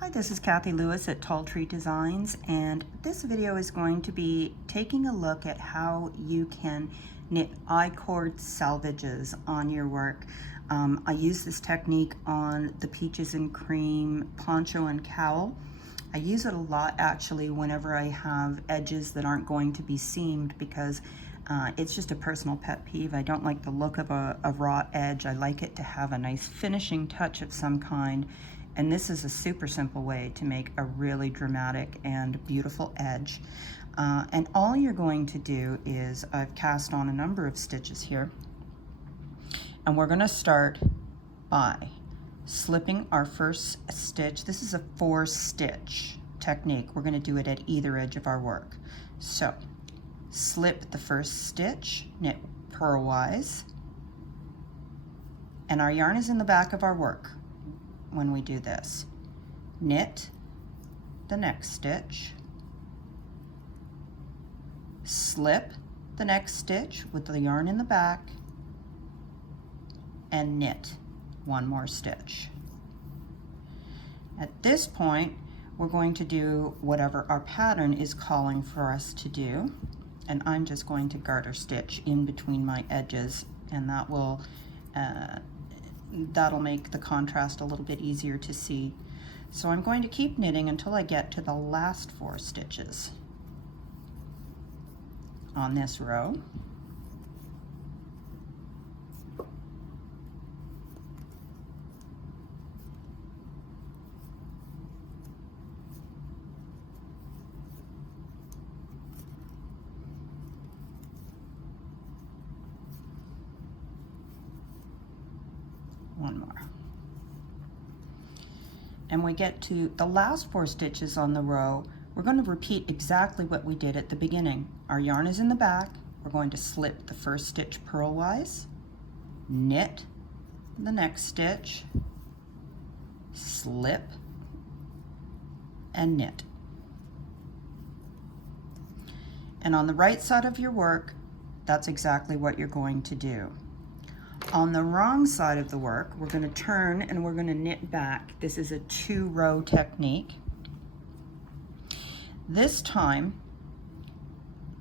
Hi, this is Kathy Lewis at Tall Tree Designs, and this video is going to be taking a look at how you can knit I-cord salvages on your work. I use this technique on the Peaches and Cream poncho and cowl. I use it a lot actually whenever I have edges that aren't going to be seamed because it's just a personal pet peeve. I don't like the look of a raw edge. I like it to have a nice finishing touch of some kind. And this is a super simple way to make a really dramatic and beautiful edge. And all you're going to do is, I've cast on a number of stitches here, and we're gonna start by slipping our first stitch. This is a 4-stitch technique. We're gonna do it at either edge of our work. So, slip the first stitch, knit purlwise, and our yarn is in the back of our work. When we do this, knit the next stitch, slip the next stitch with the yarn in the back, and knit one more stitch. At this point, we're going to do whatever our pattern is calling for us to do, and I'm just going to garter stitch in between my edges, and that will that'll make the contrast a little bit easier to see. So I'm going to keep knitting until I get to the last 4 stitches on this row. One more. And we get to the last 4 stitches on the row. We're going to repeat exactly what we did at the beginning. Our yarn is in the back. We're going to slip the first stitch purlwise, knit the next stitch, slip, and knit. And on the right side of your work, that's exactly what you're going to do. On the wrong side of the work, we're going to turn and we're going to knit back. This is a 2-row technique. This time,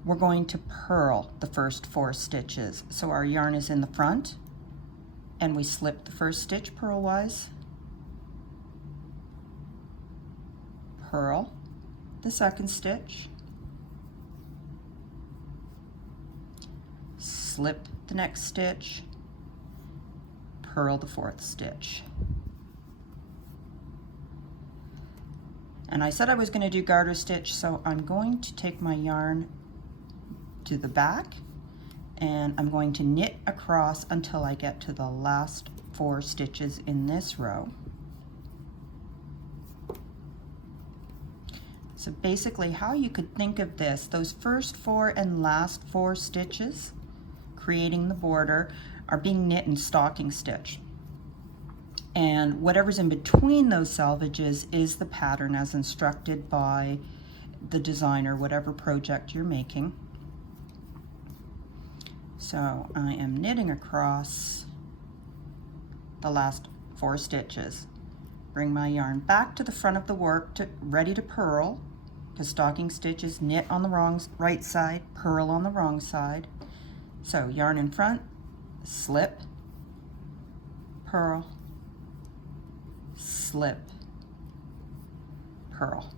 we're going to purl the first 4 stitches. So our yarn is in the front, and we slip the first stitch purlwise, purl the second stitch, slip the next stitch, purl the 4th stitch. And I said I was going to do garter stitch, so I'm going to take my yarn to the back and I'm going to knit across until I get to the last 4 stitches in this row. So basically how you could think of this, those first 4 and last 4 stitches creating the border are being knit in stocking stitch. And whatever's in between those salvages is the pattern as instructed by the designer, whatever project you're making. So I am knitting across the last 4 stitches. Bring my yarn back to the front of the work, ready to purl, because stocking stitches knit on the right side, purl on the wrong side. So yarn in front, slip, purl, slip, purl.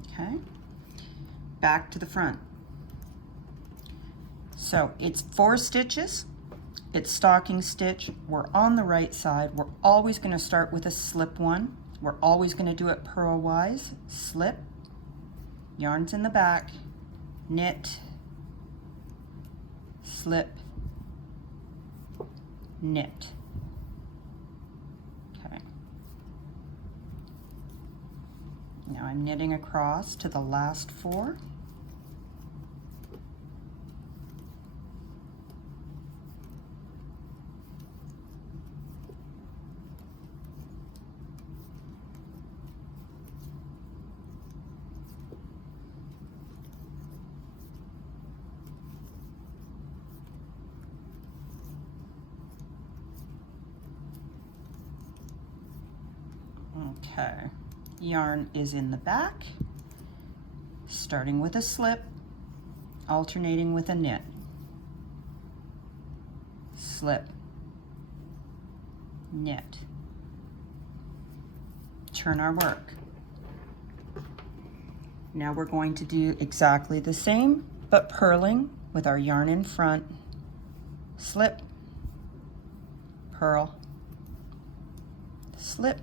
Okay, back to the front. So it's 4 stitches, it's stocking stitch, we're on the right side, we're always going to start with a slip one, we're always going to do it purlwise, slip, yarn's in the back, knit, slip, knit. Okay. Now I'm knitting across to the last 4. Okay, yarn is in the back, starting with a slip, alternating with a knit. Slip, knit. Turn our work. Now we're going to do exactly the same, but purling with our yarn in front. Slip, purl, slip,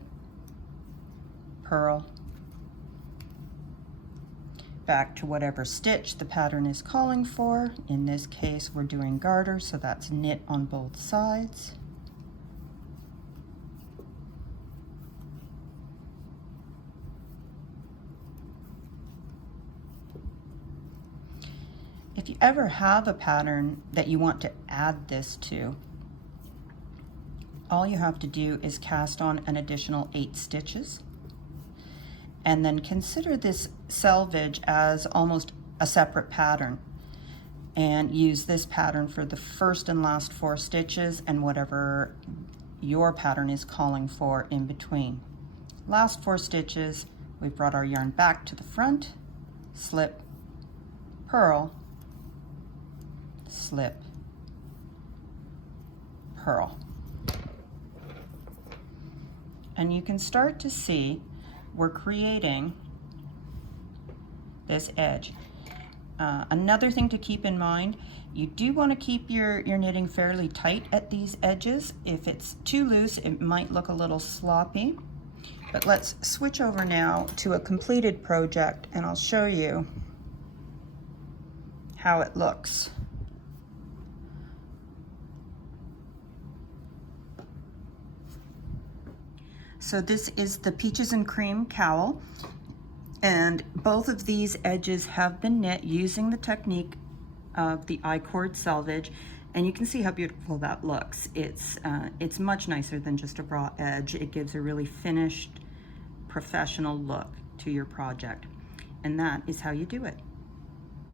purl. Back to whatever stitch the pattern is calling for. In this case, we're doing garter, so that's knit on both sides. If you ever have a pattern that you want to add this to, all you have to do is cast on an additional 8 stitches, and then consider this selvage as almost a separate pattern, and use this pattern for the first and last 4 stitches and whatever your pattern is calling for in between. Last 4 stitches, we've brought our yarn back to the front, slip, purl, slip, purl. And you can start to see we're creating this edge. Another thing to keep in mind, you do want to keep your knitting fairly tight at these edges. If it's too loose, it might look a little sloppy. But let's switch over now to a completed project, and I'll show you how it looks. So this is the Peaches and Cream cowl, and both of these edges have been knit using the technique of the I-cord selvage, and you can see how beautiful that looks. It's much nicer than just a raw edge. It gives a really finished, professional look to your project, and that is how you do it.